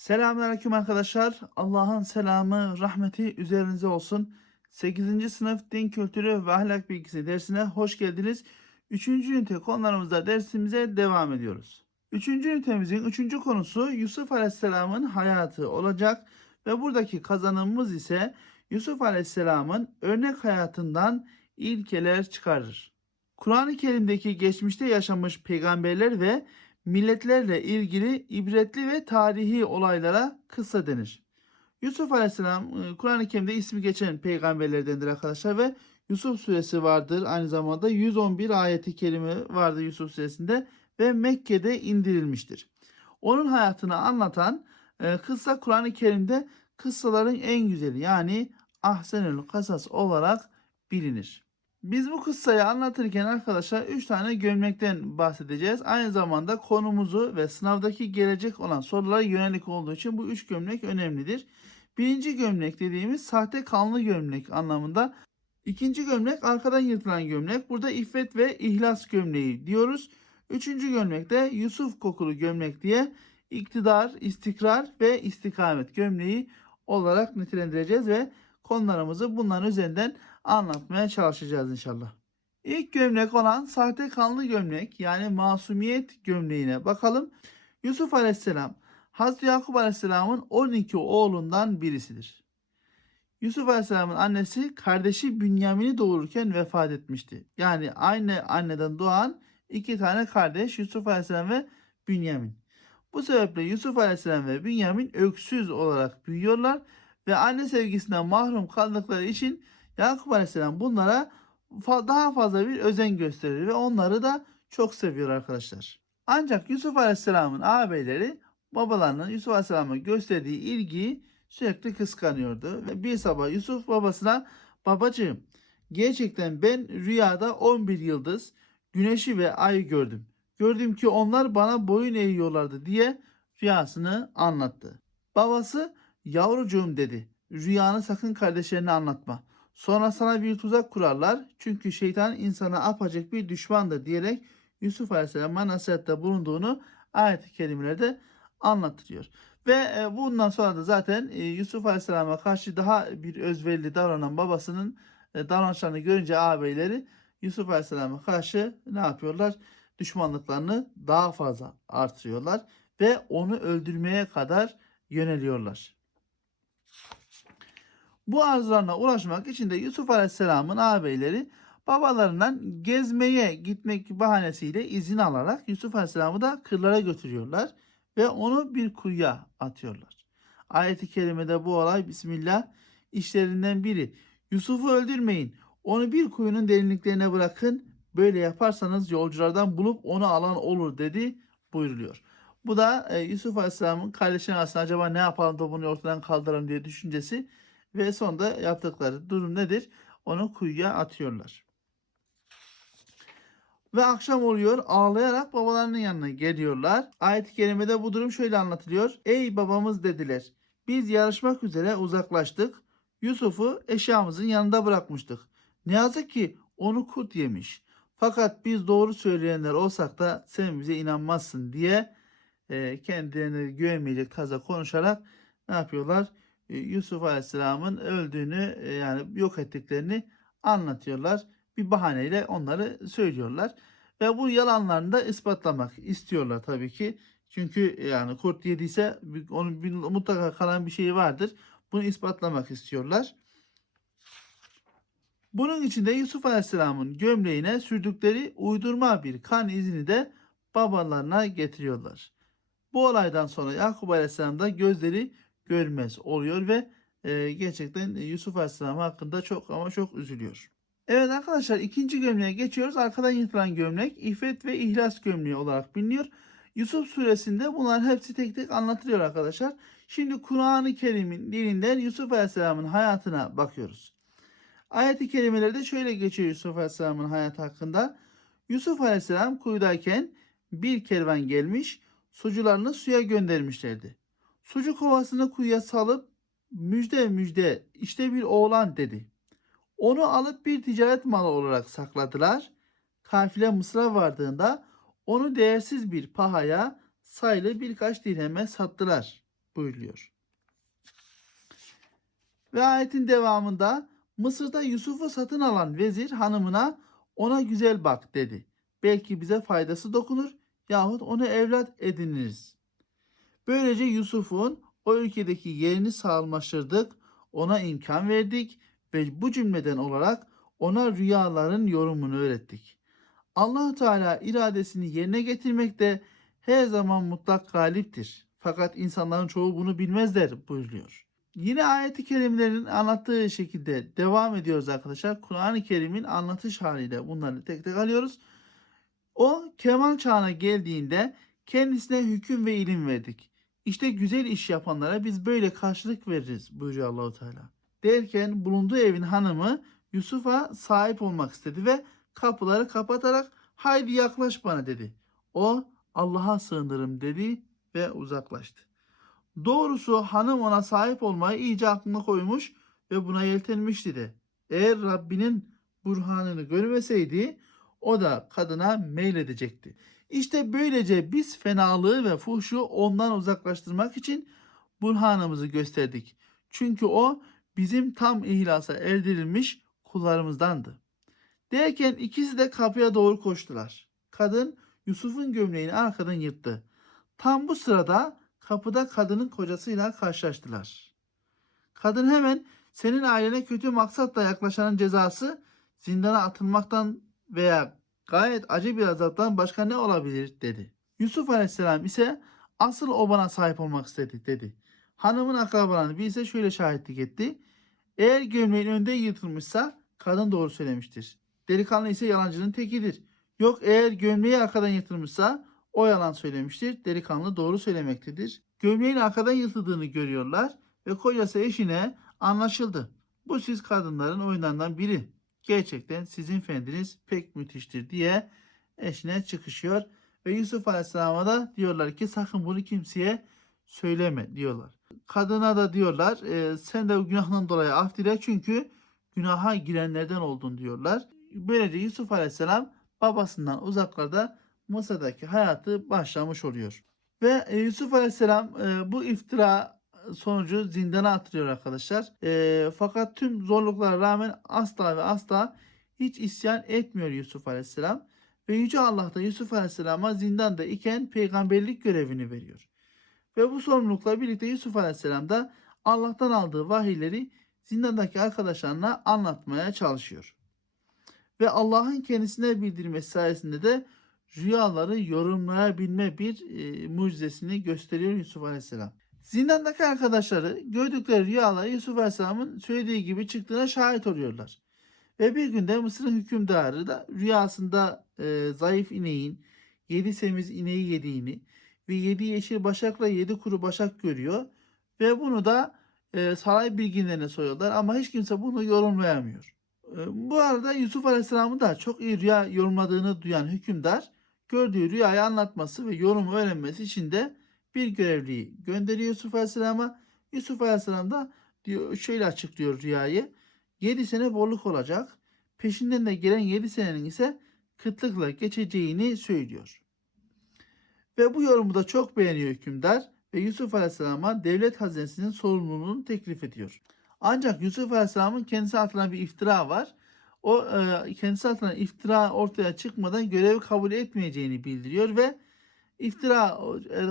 Selamünaleyküm arkadaşlar. Allah'ın selamı, rahmeti üzerinize olsun. 8. sınıf din kültürü ve ahlak bilgisi dersine hoş geldiniz. 3. ünite konularımızda dersimize devam ediyoruz. 3. ünitemizin 3. konusu Yusuf Aleyhisselam'ın hayatı olacak ve buradaki kazanımımız ise Yusuf Aleyhisselam'ın örnek hayatından ilkeler çıkarır. Kur'an-ı Kerim'deki geçmişte yaşamış peygamberler ve milletlerle ilgili ibretli ve tarihi olaylara kıssa denir. Yusuf Aleyhisselam e, Kur'an-ı Kerim'de ismi geçen peygamberlerdendir arkadaşlar ve Yusuf suresi vardır. Aynı zamanda 111 ayeti kerime vardır Yusuf suresinde ve Mekke'de indirilmiştir. Onun hayatını anlatan e, kıssa Kur'an-ı Kerim'de kıssaların en güzeli yani Ahsenül Kasas olarak bilinir. Biz bu kıssayı anlatırken arkadaşlar 3 tane gömlekten bahsedeceğiz. Aynı zamanda konumuzu ve sınavdaki gelecek olan sorulara yönelik olduğu için bu 3 gömlek önemlidir. Birinci gömlek dediğimiz sahte kanlı gömlek anlamında. İkinci gömlek arkadan yırtılan gömlek. Burada iffet ve ihlas gömleği diyoruz. Üçüncü gömlek de Yusuf kokulu gömlek diye iktidar, istikrar ve istikamet gömleği olarak nitelendireceğiz ve konularımızı bunların üzerinden anlatmaya çalışacağız inşallah. İlk gömlek olan sahte kanlı gömlek yani masumiyet gömleğine bakalım. Yusuf Aleyhisselam Hazreti Yakup Aleyhisselam'ın 12 oğlundan birisidir. Yusuf Aleyhisselam'ın annesi kardeşi Bünyamin'i doğururken vefat etmişti. Yani aynı anneden doğan iki tane kardeş Yusuf Aleyhisselam ve Bünyamin. Bu sebeple Yusuf Aleyhisselam ve Bünyamin öksüz olarak büyüyorlar ve anne sevgisinden mahrum kaldıkları için Yakup Aleyhisselam bunlara daha fazla bir özen gösterir ve onları da çok seviyor arkadaşlar. Ancak Yusuf Aleyhisselam'ın ağabeyleri babalarının Yusuf Aleyhisselam'a gösterdiği ilgiyi sürekli kıskanıyordu. Ve bir sabah Yusuf babasına babacığım gerçekten ben rüyada 11 yıldız, güneşi ve ayı gördüm. Gördüm ki onlar bana boyun eğiyorlardı diye rüyasını anlattı. Babası yavrucuğum dedi. Rüyanı sakın kardeşlerine anlatma. Sonra sana bir tuzak kurarlar. Çünkü şeytan insana apacık bir düşmandır diyerek Yusuf Aleyhisselam'a nasihatte bulunduğunu ayet-i kerimelerde anlatıyor. Ve e, bundan sonra da zaten e, Yusuf Aleyhisselam'a karşı daha bir özverili davranan babasının e, davranışlarını görünce ağabeyleri Yusuf Aleyhisselam'a karşı ne yapıyorlar? Düşmanlıklarını daha fazla artırıyorlar ve onu öldürmeye kadar yöneliyorlar. Bu arzularına ulaşmak için de Yusuf Aleyhisselam'ın ağabeyleri babalarından gezmeye gitmek bahanesiyle izin alarak Yusuf Aleyhisselam'ı da kırlara götürüyorlar ve onu bir kuyuya atıyorlar. Ayet-i kerimede bu olay Bismillah işlerinden biri. Yusuf'u öldürmeyin. Onu bir kuyunun derinliklerine bırakın. Böyle yaparsanız yolculardan bulup onu alan olur dedi buyuruluyor. Bu da e, Yusuf Aleyhisselam'ın kardeşinin arasında acaba ne yapalım da bunu ortadan kaldıralım diye düşüncesi ve sonunda yaptıkları durum nedir? Onu kuyuya atıyorlar. Ve akşam oluyor ağlayarak babalarının yanına geliyorlar. Ayet-i kerimede bu durum şöyle anlatılıyor. Ey babamız dediler. Biz yarışmak üzere uzaklaştık. Yusuf'u eşyamızın yanında bırakmıştık. Ne yazık ki onu kurt yemiş. Fakat biz doğru söyleyenler olsak da sen bize inanmazsın diye e, kendilerine güvenmeyecek tarzda konuşarak ne yapıyorlar? E, Yusuf Aleyhisselam'ın öldüğünü e, yani yok ettiklerini anlatıyorlar. Bir bahaneyle onları söylüyorlar. Ve bu yalanlarını da ispatlamak istiyorlar tabii ki. Çünkü yani kurt yediyse onun bir, mutlaka kalan bir şeyi vardır. Bunu ispatlamak istiyorlar. Bunun için de Yusuf Aleyhisselam'ın gömleğine sürdükleri uydurma bir kan izini de babalarına getiriyorlar. Bu olaydan sonra Yakup Aleyhisselam da gözleri görmez oluyor ve e, gerçekten Yusuf Aleyhisselam hakkında çok ama çok üzülüyor. Evet arkadaşlar ikinci gömleğe geçiyoruz. Arkadan yırtılan gömlek İffet ve İhlas gömleği olarak biliniyor. Yusuf suresinde bunların hepsi tek tek anlatılıyor arkadaşlar. Şimdi Kur'an-ı Kerim'in dilinden Yusuf Aleyhisselam'ın hayatına bakıyoruz. Ayet-i kerimelerde şöyle geçiyor Yusuf Aleyhisselam'ın hayatı hakkında. Yusuf Aleyhisselam kuyudayken bir kervan gelmiş, sucularını suya göndermişlerdi. Sucuk kovasını kuyuya salıp müjde müjde işte bir oğlan dedi. Onu alıp bir ticaret malı olarak sakladılar. Kafile Mısır'a vardığında onu değersiz bir pahaya sayılı birkaç dirheme sattılar. buyuruyor. Ve ayetin devamında Mısır'da Yusuf'u satın alan vezir hanımına ona güzel bak dedi. Belki bize faydası dokunur yahut onu evlat ediniriz. Böylece Yusuf'un o ülkedeki yerini sağlamlaştırdık, ona imkan verdik ve bu cümleden olarak ona rüyaların yorumunu öğrettik. allah Teala iradesini yerine getirmekte her zaman mutlak galiptir. Fakat insanların çoğu bunu bilmezler buyuruyor. Yine ayeti kerimelerin anlattığı şekilde devam ediyoruz arkadaşlar. Kur'an-ı Kerim'in anlatış haliyle bunları tek tek alıyoruz. O kemal çağına geldiğinde kendisine hüküm ve ilim verdik. İşte güzel iş yapanlara biz böyle karşılık veririz buyuruyor Allahu Teala. Derken bulunduğu evin hanımı Yusuf'a sahip olmak istedi ve kapıları kapatarak haydi yaklaş bana dedi. O Allah'a sığınırım dedi ve uzaklaştı. Doğrusu hanım ona sahip olmayı iyice aklına koymuş ve buna yeltenmişti de. Eğer Rabbinin burhanını görmeseydi o da kadına meyledecekti. İşte böylece biz fenalığı ve fuhşu ondan uzaklaştırmak için burhanımızı gösterdik. Çünkü o bizim tam ihlasa erdirilmiş kullarımızdandı. Derken ikisi de kapıya doğru koştular. Kadın Yusuf'un gömleğini arkadan yırttı. Tam bu sırada kapıda kadının kocasıyla karşılaştılar. Kadın hemen senin ailene kötü maksatla yaklaşanın cezası zindana atılmaktan veya gayet acı bir azaptan başka ne olabilir dedi. Yusuf Aleyhisselam ise asıl o bana sahip olmak istedi dedi. Hanımın akrabalarını bilse şöyle şahitlik etti. Eğer gömleğin önünde yırtılmışsa kadın doğru söylemiştir. Delikanlı ise yalancının tekidir. Yok eğer gömleği arkadan yırtılmışsa o yalan söylemiştir. Delikanlı doğru söylemektedir. Gömleğin arkadan yırtıldığını görüyorlar ve kocası eşine anlaşıldı. Bu siz kadınların oyunlarından biri. Gerçekten sizin fendiniz pek müthiştir diye eşine çıkışıyor. Ve Yusuf Aleyhisselam'a da diyorlar ki sakın bunu kimseye söyleme diyorlar. Kadına da diyorlar e, sen de günahından dolayı af dile çünkü günaha girenlerden oldun diyorlar. Böylece Yusuf Aleyhisselam babasından uzaklarda Mısır'daki hayatı başlamış oluyor. Ve e, Yusuf Aleyhisselam e, bu iftira sonucu zindana atılıyor arkadaşlar. E, fakat tüm zorluklara rağmen asla ve asla hiç isyan etmiyor Yusuf Aleyhisselam. Ve Yüce Allah da Yusuf Aleyhisselam'a zindanda iken peygamberlik görevini veriyor. Ve bu sorumlulukla birlikte Yusuf Aleyhisselam da Allah'tan aldığı vahiyleri zindandaki arkadaşlarına anlatmaya çalışıyor. Ve Allah'ın kendisine bildirmesi sayesinde de rüyaları yorumlayabilme bir e, mucizesini gösteriyor Yusuf Aleyhisselam. Zindandaki arkadaşları gördükleri rüyaları Yusuf Aleyhisselam'ın söylediği gibi çıktığına şahit oluyorlar. Ve bir günde Mısır'ın hükümdarı da rüyasında e, zayıf ineğin yedi semiz ineği yediğini ve yedi yeşil başakla yedi kuru başak görüyor. Ve bunu da e, saray bilginlerine soruyorlar ama hiç kimse bunu yorumlayamıyor. E, bu arada Yusuf Aleyhisselam'ın da çok iyi rüya yorumladığını duyan hükümdar gördüğü rüyayı anlatması ve yorumu öğrenmesi için de bir görevliyi gönderiyor Yusuf Aleyhisselam'a. Yusuf Aleyhisselam da diyor, şöyle açıklıyor rüyayı. 7 sene bolluk olacak. Peşinden de gelen 7 senenin ise kıtlıkla geçeceğini söylüyor. Ve bu yorumu da çok beğeniyor hükümdar ve Yusuf Aleyhisselam'a devlet hazinesinin sorumluluğunu teklif ediyor. Ancak Yusuf Aleyhisselam'ın kendisi atılan bir iftira var. O e, kendisi atılan iftira ortaya çıkmadan görevi kabul etmeyeceğini bildiriyor ve iftira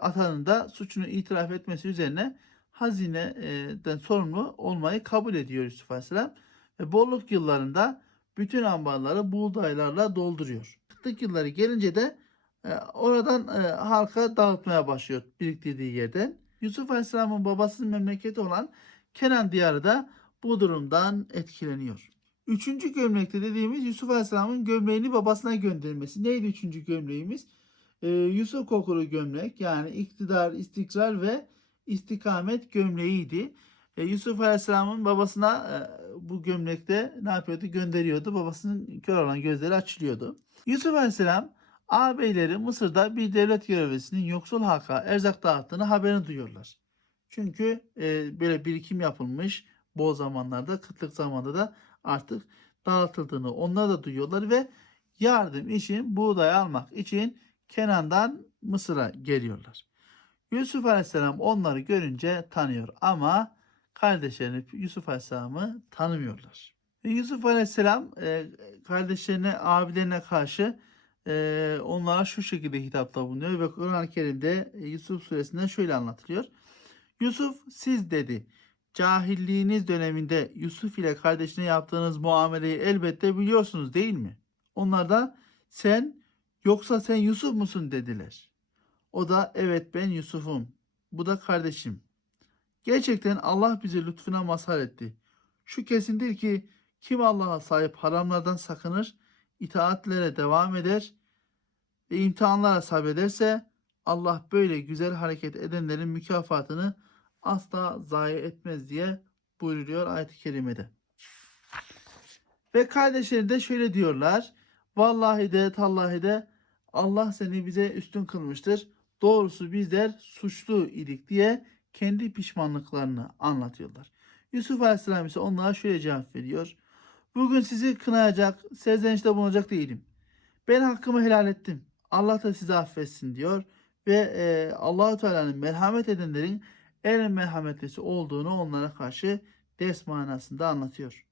atanın da suçunu itiraf etmesi üzerine hazineden sorumlu olmayı kabul ediyor Yusuf Aleyhisselam. Ve bolluk yıllarında bütün ambarları buğdaylarla dolduruyor. Kıtlık yılları gelince de e, oradan e, halka dağıtmaya başlıyor biriktirdiği yerden. Yusuf Aleyhisselam'ın babasının memleketi olan Kenan diyarı da bu durumdan etkileniyor. Üçüncü gömlekte dediğimiz Yusuf Aleyhisselam'ın gömleğini babasına göndermesi. Neydi üçüncü gömleğimiz? Ee, Yusuf kokulu gömlek yani iktidar, istikrar ve istikamet gömleğiydi. Ee, Yusuf Aleyhisselam'ın babasına e, bu gömlekte ne yapıyordu? Gönderiyordu. Babasının kör olan gözleri açılıyordu. Yusuf Aleyhisselam ağabeyleri Mısır'da bir devlet görevlisinin yoksul halka erzak dağıttığını haberini duyuyorlar. Çünkü e, böyle birikim yapılmış bol zamanlarda, kıtlık zamanında da artık dağıtıldığını onlar da duyuyorlar ve yardım için buğday almak için Kenan'dan Mısır'a geliyorlar. Yusuf Aleyhisselam onları görünce tanıyor ama kardeşlerini Yusuf Aleyhisselam'ı tanımıyorlar. Ve Yusuf Aleyhisselam e, kardeşlerine, abilerine karşı e, onlara şu şekilde hitapta bulunuyor ve Kur'an-ı Kerim'de e, Yusuf suresinden şöyle anlatılıyor. Yusuf siz dedi cahilliğiniz döneminde Yusuf ile kardeşine yaptığınız muameleyi elbette biliyorsunuz değil mi? Onlar da sen yoksa sen Yusuf musun dediler. O da evet ben Yusuf'um. Bu da kardeşim. Gerçekten Allah bizi lütfuna mazhar etti. Şu kesindir ki kim Allah'a sahip haramlardan sakınır, itaatlere devam eder ve imtihanlara sabrederse Allah böyle güzel hareket edenlerin mükafatını asla zayi etmez diye buyuruyor ayet-i kerimede. Ve kardeşleri de şöyle diyorlar. Vallahi de tallahi de Allah seni bize üstün kılmıştır. Doğrusu bizler suçlu idik diye kendi pişmanlıklarını anlatıyorlar. Yusuf Aleyhisselam ise onlara şöyle cevap veriyor. Bugün sizi kınayacak, serzenişte bulunacak değilim. Ben hakkımı helal ettim. Allah da sizi affetsin diyor. Ve e, Allahu Teala'nın merhamet edenlerin en merhametlisi olduğunu onlara karşı ders manasında anlatıyor.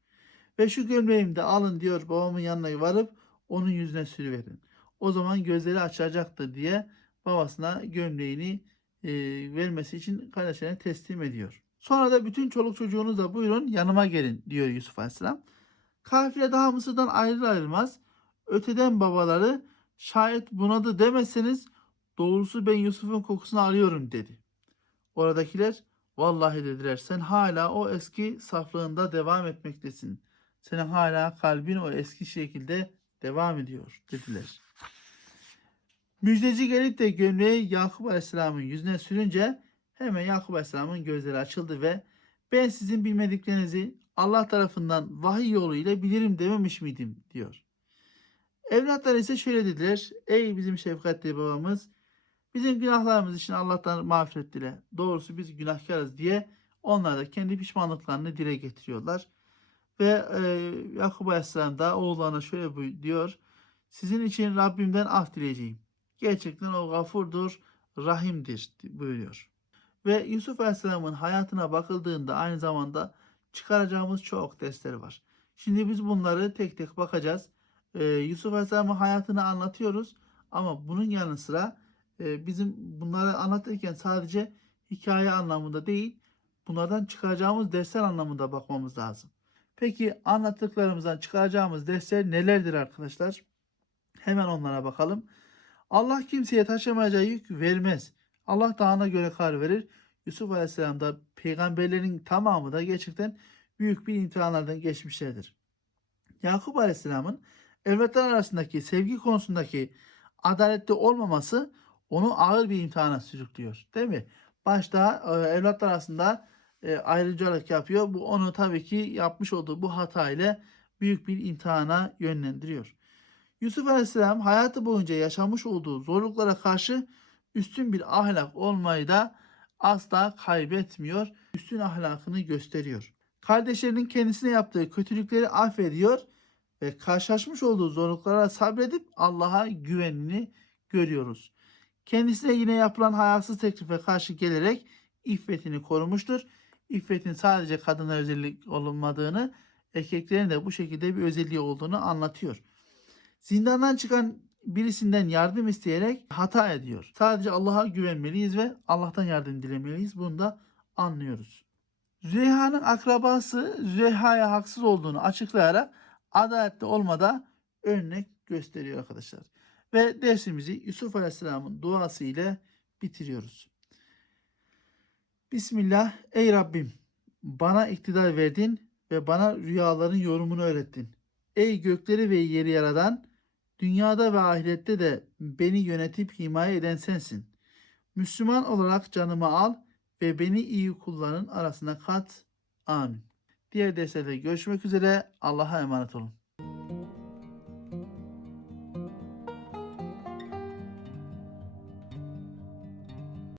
Ve şu gömleğimi de alın diyor babamın yanına varıp onun yüzüne sürüverin. O zaman gözleri açacaktır diye babasına gömleğini e, vermesi için kardeşlerine teslim ediyor. Sonra da bütün çoluk çocuğunuzla buyurun yanıma gelin diyor Yusuf Aleyhisselam. Kafile daha Mısır'dan ayrılır ayrılmaz öteden babaları şayet bunadı demeseniz doğrusu ben Yusuf'un kokusunu arıyorum dedi. Oradakiler vallahi dediler sen hala o eski saflığında devam etmektesin. Senin hala kalbin o eski şekilde devam ediyor dediler. Müjdeci gelip de gömleği Yakup Aleyhisselam'ın yüzüne sürünce hemen Yakup Aleyhisselam'ın gözleri açıldı ve ben sizin bilmediklerinizi Allah tarafından vahiy yoluyla bilirim dememiş miydim diyor. Evlatlar ise şöyle dediler. Ey bizim şefkatli babamız bizim günahlarımız için Allah'tan mağfiret dile. Doğrusu biz günahkarız diye onlar da kendi pişmanlıklarını dile getiriyorlar. Ve e, Yakup Aleyhisselam da oğullarına şöyle diyor. Sizin için Rabbimden af dileyeceğim. Gerçekten o gafurdur, rahimdir buyuruyor. Ve Yusuf Aleyhisselam'ın hayatına bakıldığında aynı zamanda çıkaracağımız çok dersler var. Şimdi biz bunları tek tek bakacağız. Ee, Yusuf Aleyhisselam'ın hayatını anlatıyoruz ama bunun yanı sıra e, bizim bunları anlatırken sadece hikaye anlamında değil, bunlardan çıkaracağımız dersler anlamında bakmamız lazım. Peki anlattıklarımızdan çıkaracağımız dersler nelerdir arkadaşlar? Hemen onlara bakalım. Allah kimseye taşımayacağı yük vermez. Allah dağına göre kar verir. Yusuf Aleyhisselam da peygamberlerin tamamı da gerçekten büyük bir imtihanlardan geçmişlerdir. Yakup Aleyhisselam'ın evlatlar arasındaki sevgi konusundaki adaletli olmaması onu ağır bir imtihana sürüklüyor. Değil mi? Başta e, evlatlar arasında e, ayrıcalık yapıyor. Bu onu tabii ki yapmış olduğu bu hata ile büyük bir imtihana yönlendiriyor. Yusuf Aleyhisselam hayatı boyunca yaşamış olduğu zorluklara karşı üstün bir ahlak olmayı da asla kaybetmiyor. Üstün ahlakını gösteriyor. Kardeşlerinin kendisine yaptığı kötülükleri affediyor ve karşılaşmış olduğu zorluklara sabredip Allah'a güvenini görüyoruz. Kendisine yine yapılan hayasız teklife karşı gelerek iffetini korumuştur. İffetin sadece kadına özellik olmadığını, erkeklerin de bu şekilde bir özelliği olduğunu anlatıyor. Zindandan çıkan birisinden yardım isteyerek hata ediyor. Sadece Allah'a güvenmeliyiz ve Allah'tan yardım dilemeliyiz. Bunu da anlıyoruz. Züleyha'nın akrabası Züleyha'ya haksız olduğunu açıklayarak adaletli olmada örnek gösteriyor arkadaşlar. Ve dersimizi Yusuf Aleyhisselam'ın duası ile bitiriyoruz. Bismillah ey Rabbim bana iktidar verdin ve bana rüyaların yorumunu öğrettin. Ey gökleri ve yeri yaradan dünyada ve ahirette de beni yönetip himaye eden sensin. Müslüman olarak canımı al ve beni iyi kulların arasına kat. Amin. Diğer derslerde görüşmek üzere. Allah'a emanet olun.